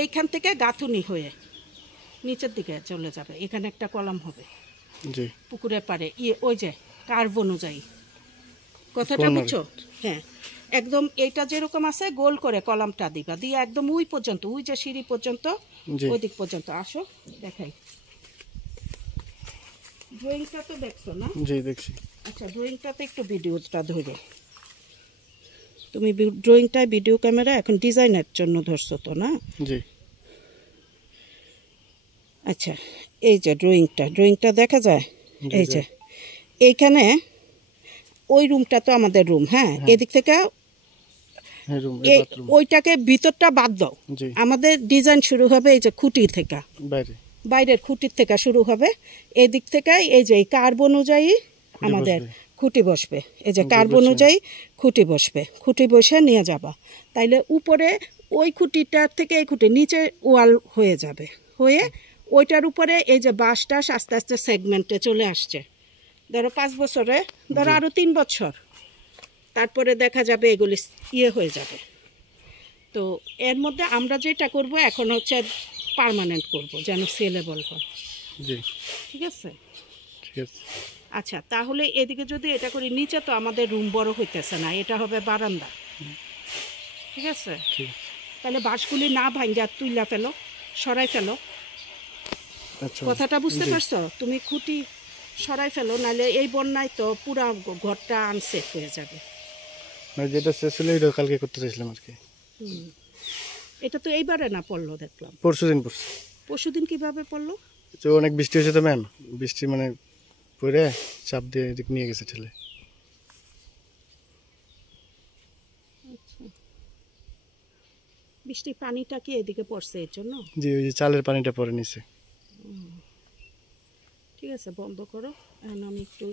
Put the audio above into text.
এইখান থেকে গাঁথুনি হয়ে নিচের দিকে চলে যাবে, এখানে একটা কলাম হবে জি পুকুরের পাড়ে, ওই যে কার্ভ অনুযায়ী, কথাটা বুঝছো? হ্যাঁ, একদম এইটা যেরকম আছে গোল করে কলামটা দিবা, দিয়ে একদম ওই পর্যন্ত, ওই যে সিঁড়ি পর্যন্ত, ওই দিক পর্যন্ত। আসো দেখাই, ড্রয়িংটা তো দেখছো না? জি দেখছি। আচ্ছা, ড্রয়িংটাতে একটু ভিডিওটা ধরো তুমি, ড্রয়িংটায় ভিডিও ক্যামেরা এখন ডিজাইনের জন্য ধরছো তো না? জি আচ্ছা, এই যে ড্রয়িংটা দেখা যায়, এই যে এইখানে ওই রুমটা তো আমাদের রুম, হ্যাঁ, এদিক থেকে ওইটাকে ভিতরটা বাদ দাও, আমাদের ডিজাইন শুরু হবে এই যে খুঁটি থেকে, বাইরের খুঁটির থেকে শুরু হবে, এই দিক থেকে এই যে কার্ভ অনুযায়ী আমাদের খুঁটি বসবে, এই যে কার্ভ অনুযায়ী খুঁটি বসবে, খুঁটি বসে নিয়ে যাবা, তাইলে উপরে ওই খুঁটিটার থেকে এই খুঁটি নিচে ওয়াল হয়ে যাবে, হয়ে ওইটার উপরে এই যে বাঁশ টাস আস্তে আস্তে সেগমেন্টে চলে আসছে, ধরো 5 বছরে, ধরো আরও 3 বছর, তারপরে দেখা যাবে এগুলি হয়ে যাবে। তো এর মধ্যে আমরা যেটা করব এখন হচ্ছে পার্মানেন্ট করব, যেন সেলেবল হয়। ঠিক আছে? আচ্ছা, তাহলে এদিকে যদি এটা করি, নিচে তো আমাদের রুম বড় হইতেছে না, এটা হবে বারান্দা। ঠিক আছে? তাহলে বাঁশগুলি না ভাঙ্গা তুইলা ফেলো, সরাই ফেলো। কথাটা বুঝতে পারছো? তুমি খুঁটি সরাই ফেলো, নাহলে এই বন্যায় তো পুরা ঘরটা আনসেফ হয়ে যাবে। যেটা শেষ হলো এটা কালকে করতে চাইছিলাম আর কি। এটা তো এইবারে না পড়লো, দেখলাম পরশুদিন কিভাবে পড়লো? তো অনেক বৃষ্টি হয়েছে তো ম্যাম, বৃষ্টি মানে পড়ে চাপ দিয়ে এদিক নিয়ে গেছে ঠেলে। বৃষ্টির পানিটা কি এদিকে পড়ছে এর জন্য? জি, ওই যে চালের পানিটা পড়ে নিচে। ঠিক আছে, বন্ধ করো, এখন আমি একটু